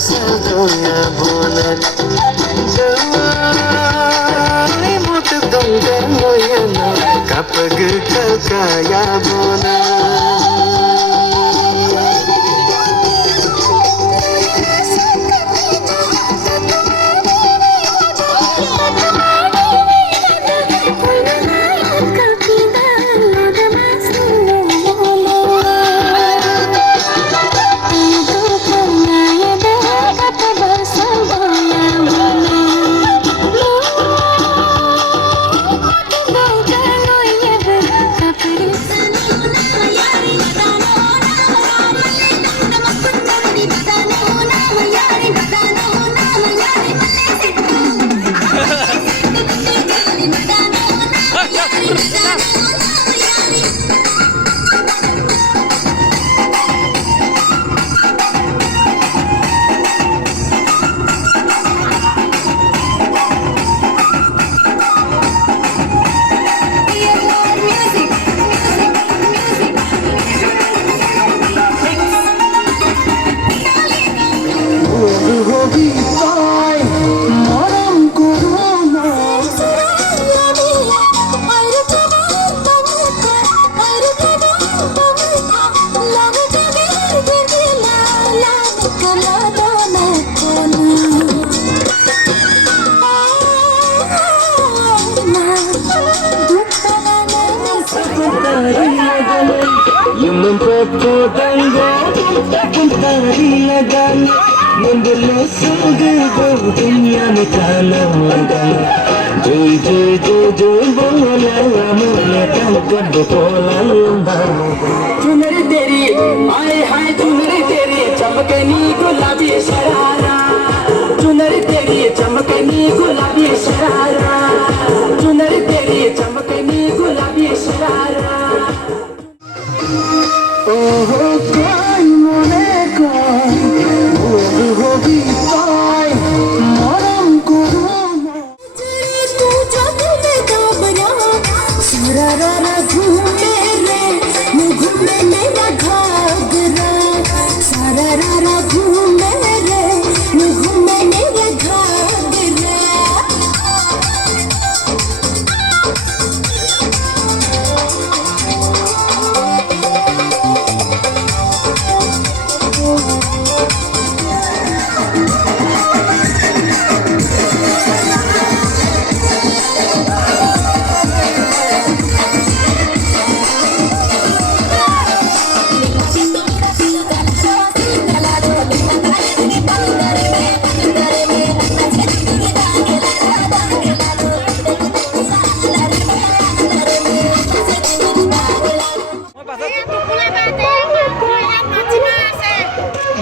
saldoya bona jawai mut dongga moyana kapag kalkaya bona चुनरी तेरी आए हाय चुनरी तेरी चमकनी गुलाबी शरारा चुनरी तेरी चमकनी गुलाबी शरारा चुनरी तेरी चमकनी गुलाबी शरारा ओहो कोई मोने कोई हो भी कोई मरम कोरोना तू जग में दाबरा शरारा घूमे रे घूमे मेरा घाघरा शरारा घूमे रे घूमे मेरा घाघरा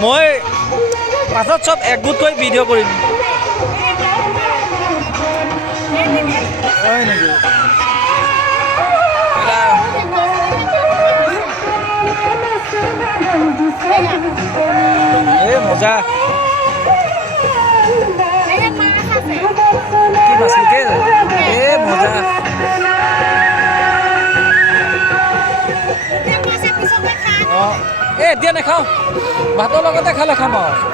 মই পাছত সব একগোট হৈ ভিডিঅ' কৰিম হয় নেকি এ মজা কি মাছ লোকেল এ মজা এ এতিয়া নাখাওঁ ভাতৰ লগতে খালে খাম আৰু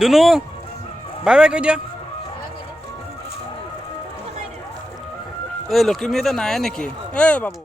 দুনু বাই বাই কৈ দিয়া এই লক্ষ্মী এটা নাই নেকি এ বাবু